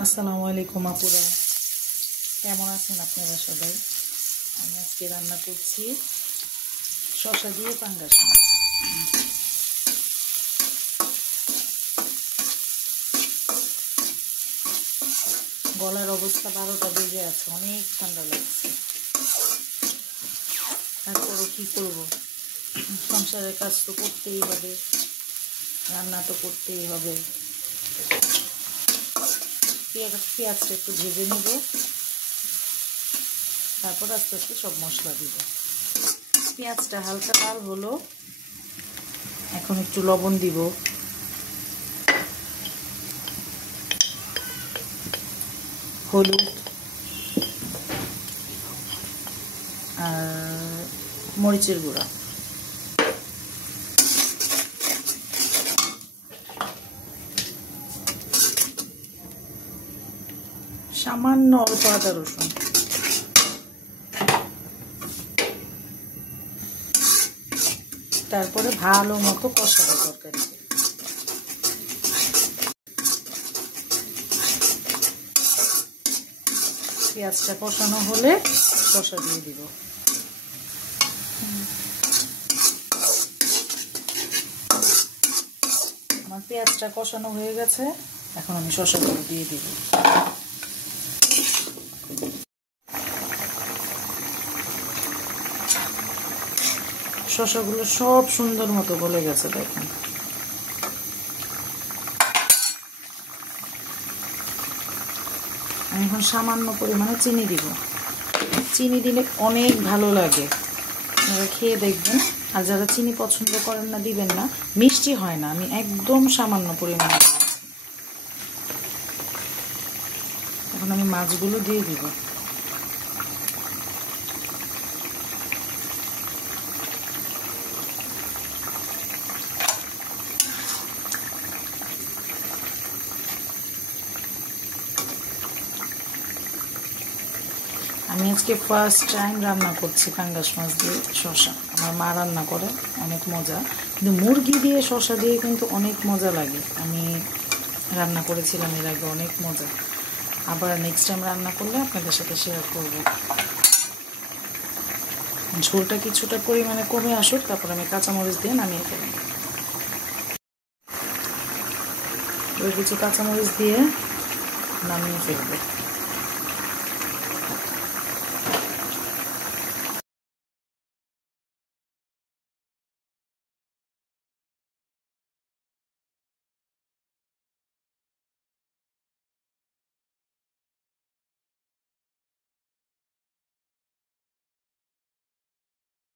আসসালামু আলাইকুম আপুরা, কেমন আছেন আপনারা সবাই? আমি আজকে রান্না করছি শসা দিয়ে পাঙ্গাস মাছ। গলার অবস্থা 12টা বেজে আছে, অনেক ঠান্ডা লাগছে। তারপরও কী করব, সংসারের কাজ তো করতেই হবে, রান্না তো করতেই হবে। পেঁয়াজটা একটু ভেজে নেব, তারপর আস্তে আস্তে সব মশলা দিব। পেঁয়াজটা হালকা লাল হলো, এখন একটু লবণ দিব, হলুদ আর মরিচের গুঁড়া। সামান্য অল্প আদা রসুন। তারপরে ভালো মতো কষাবো তরকারি। পেঁয়াজটা কষানো হলে শসা দিয়ে দিব। আমার পেঁয়াজটা কষানো হয়ে গেছে, এখন আমি শসাগুলো দিয়ে দিব। শসাগুলো সব সুন্দর মতো গলে গেছে, দেখেন। আমি এখন সামান্য পরিমাণে চিনি দিব। চিনি দিলে অনেক ভালো লাগে, আপনারা খেয়ে দেখবেন। আর যারা চিনি পছন্দ করেন না, দিবেন না, মিষ্টি হয় না। আমি একদম সামান্য পরিমাণে দিই। এখন আমি মাছগুলো দিয়ে দিব। আমি আজকে ফার্স্ট টাইম রান্না করছি পাঙ্গাস মাছ দিয়ে শসা। আমার মা রান্না করে, অনেক মজা। কিন্তু মুরগি দিয়ে শসা দিয়ে কিন্তু অনেক মজা লাগে। আমি রান্না করেছিলাম এর আগে, অনেক মজা। আবার নেক্সট টাইম রান্না করলে আপনাদের সাথে শেয়ার করব। ঝোলটা কিছুটা পরিমাণে কমে আসুক, তারপর আমি কাঁচামরিচ দিয়ে নামিয়ে ফেলব। কিছু কাঁচামরিচ দিয়ে নামিয়ে ফেলবো।